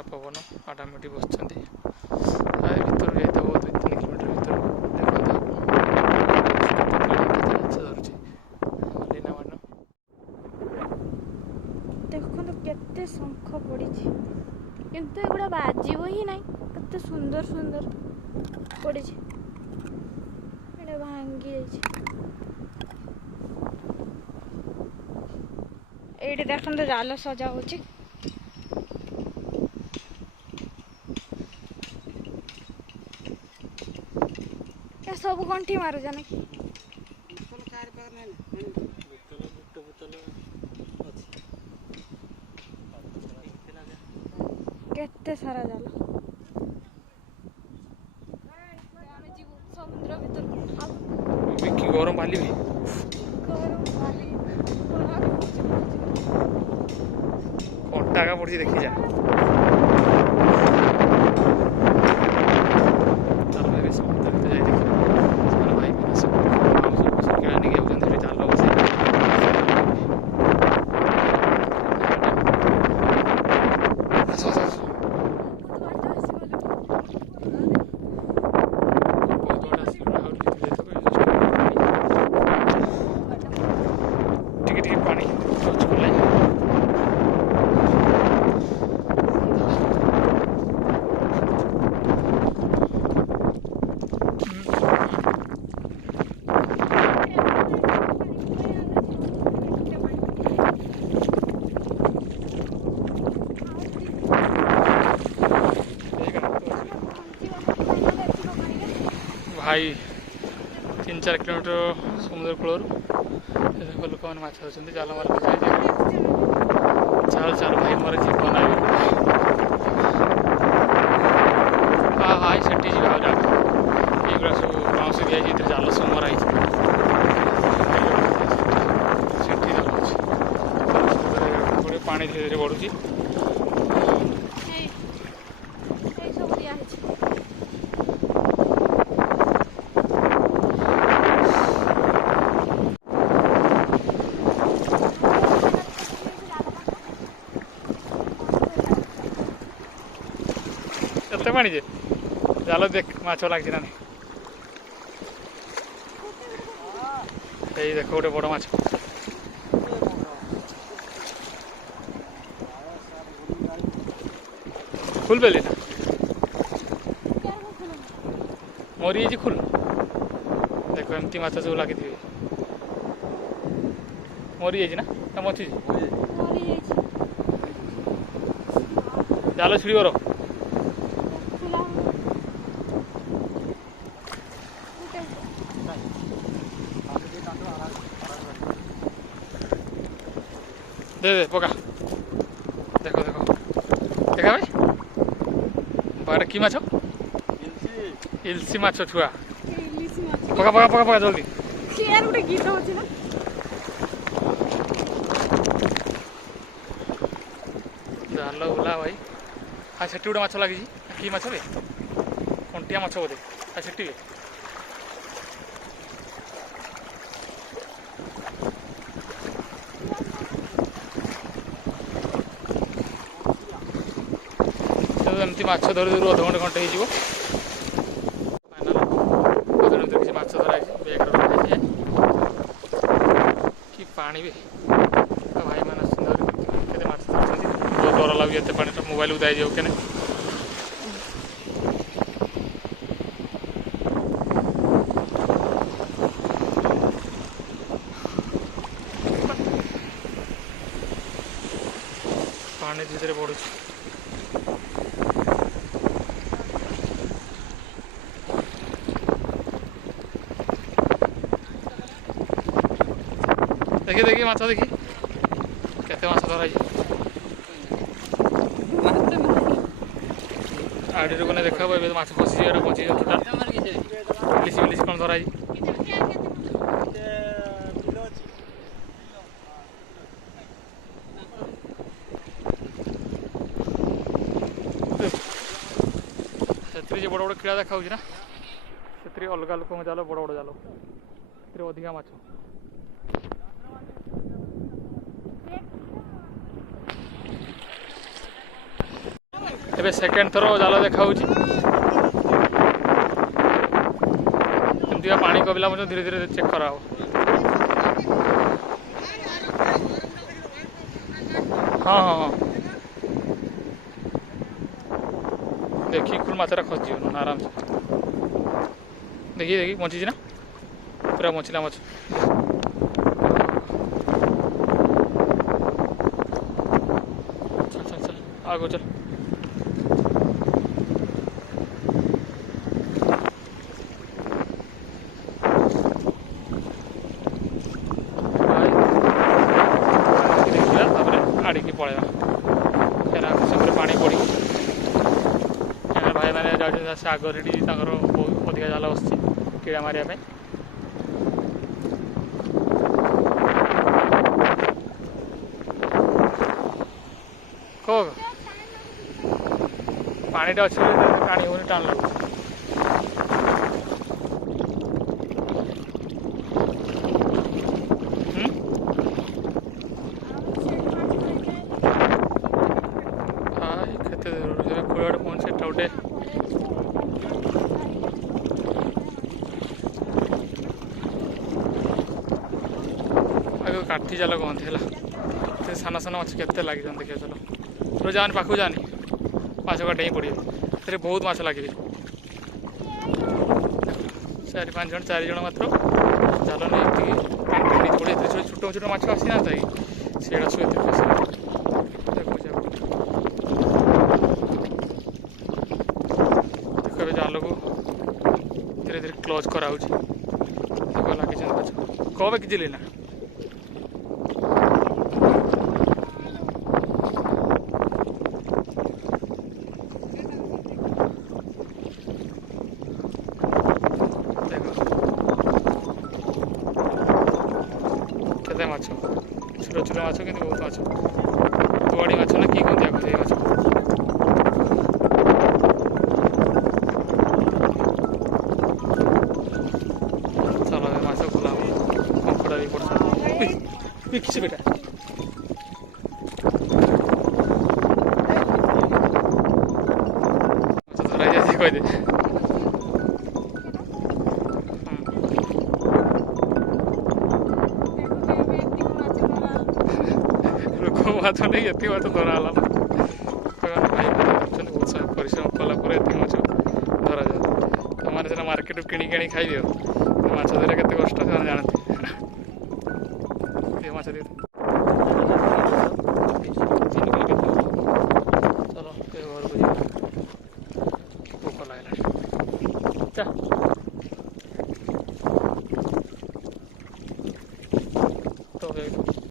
ଥଣ୍ଡା ପବନ ଆଟାମିଟି ବସିଛନ୍ତି ଭିତରୁ ଯାଇତେ ବହୁତ 3 କିଲୋମିଟର ଭିତରୁ ଦେଖନ୍ତୁ ମାଛ ଧରୁଛି ଲିନା ମାନ ଦେଖନ୍ତୁ କେତେ ଶଙ୍ଖ ପଡ଼ିଛି କିନ୍ତୁ ଏଗୁଡ଼ା ବାଜିବ ହିଁ ନାହିଁ କେତେ ସୁନ୍ଦର ସୁନ୍ଦର ପଡ଼ିଛି ଏଇଟା ଭାଙ୍ଗି ଯାଇଛି ଏଇଠି ଦେଖନ୍ତୁ ଜାଲ ସଜା ହଉଛି ସବୁ ଗଣ୍ଠି ମାରୁଛ ନା କେତେ ସାରା ଜାଲ ଆମେ ଯିବୁ ସମୁଦ୍ର ଭିତରକୁ କି ଗରମ ବାଲିବି କଣ୍ଟାକା ପଡୁଛି ଦେଖି ଯା भाई 3-4 किलोमीटर समुद्र कूल लोक मैंने माछ धरते जाल मार चल चल भाई मोर जीवन हाँ हाँ से युवा सब बाउंस दिखाई जाल सब मराई पानी धीरे धीरे बढ़ुची एते पानी जे जाल देख माछ लगी ना ये देख गोटे बड़ माछ फुल बेली ना मरी जाइए खुल देखो एमती माछ सब लगी मरी जाइए ना मथी जाल छिड़ दे दे पका देखो देखो देखा भाई बारे की माछ इल्सी माछ छुआ पका पका पका पका जल्दी यार गोटे गीत होची ना जाल उला भाई हाँ सेठी गोटे माछ लगी कि माछ रे कंटिया माछ बोधे हाँ सेठी एमती माछ धरी धरू अध घंटे घंटे हो किसी माछ धराई बेग रखी कि पानी भी भाई मैंने केते माछ धरती बहुत डर लगे ये पानी मोबाइल उदाई जाऊ के पानी धीरे धीरे बढ़ुची देखी देखी माछ देखी केते माछ धराई आड़ी को देखा माछ फसी पची इलिश इलिश कौन धराई से बड़ बड़ कीड़ा देखा ना से अलग लोक जाल बड़ बड़ जाल से अधिका माछ ଏବେ ସେକେଣ୍ଡ ଥର ଜାଲ ଦେଖାଉଛି। ଏମିତିକା ପାଣି କମିଲା ମଧ୍ୟ ଧୀରେ ଧୀରେ ଚେକ୍ କରାହେବ। ହଁ ହଁ ହଁ देखी कुल मात्रा खोजी ना आराम से देखिए देखिए बची ना पूरा बचिला माछ। चल चल चल आगो चल। आड़ी की पड़ेगा फिर पानी पड़ी भाई मैंने जाऊँ से आग रेडी बहुत अधिक जाल बस कीड़ा मारे कह पानीटा अच्छे टाणी हो टाण लगुच कूड़े पहुँचे गोटे काठी जाल कहते है सान सान माछ के लगे देखिए चलो तो जानी पाखु जानी माछ काटे ही पड़े से बहुत माछ लगे 4-5 जन 4 जन मात्र जाल नहीं पड़े छोट छोट माछ आसी ना से सब देखो जाल को धीरे धीरे क्लोज कराऊँ लगे कब किजिले ना केते माछ छोट छोट माछ कि बहुत माछ तुआड़ी माछ ना कि कहते हैं माछ चलो माछ खोला कंकड़ा भी पड़ता किसी बेटा धरा जाए कह दे माछ नहीं ये माछ धरा भाई बहुत समय परिश्रम कलापर ये माछ धरा जाए तुम सीना मार्केट किणी खाई दियो माछ धरा के कष्ट जानते माछ दियो